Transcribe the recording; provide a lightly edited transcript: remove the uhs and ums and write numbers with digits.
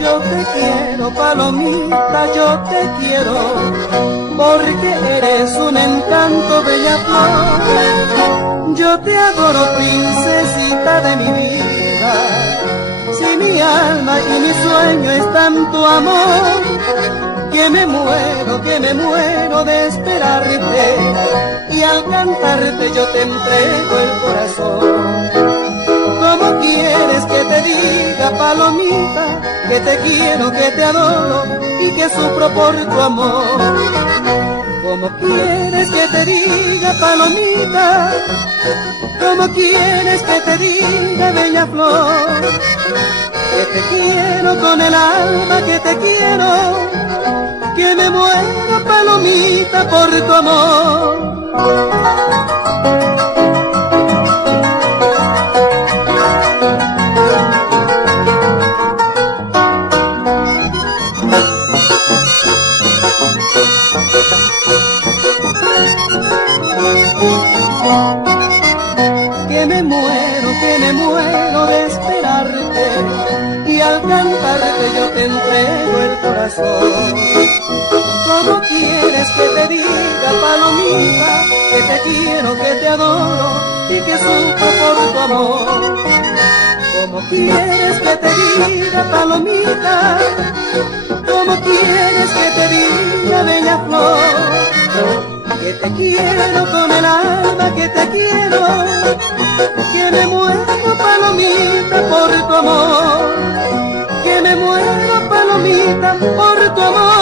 Yo te quiero, palomita, yo te quiero, porque eres un encanto, bella flor. Yo te adoro, princesita de mi vida. Si mi alma y mi sueño están en tu amor, que me muero de esperarte, y al cantarte yo te entrego el corazón. ¿Cómo quieres que te diga, palomita, que te quiero, que te adoro y que sufro por tu amor? ¿Cómo quieres que te diga, palomita? ¿Cómo quieres que te diga, bella flor? Que te quiero con el alma, que te quiero, que me muero, palomita, por tu amor. Que me muero de esperarte, y al cantarte yo te entrego el corazón. ¿Cómo quieres que te diga, palomita, que te quiero, que te adoro y que sufro por tu amor? ¿Cómo quieres que te diga, palomita? ¿Cómo quieres que te diga, bella flor? Que te quiero con el alma, que te quiero, que me muero, palomita, por tu amor, que me muero, palomita, por tu amor.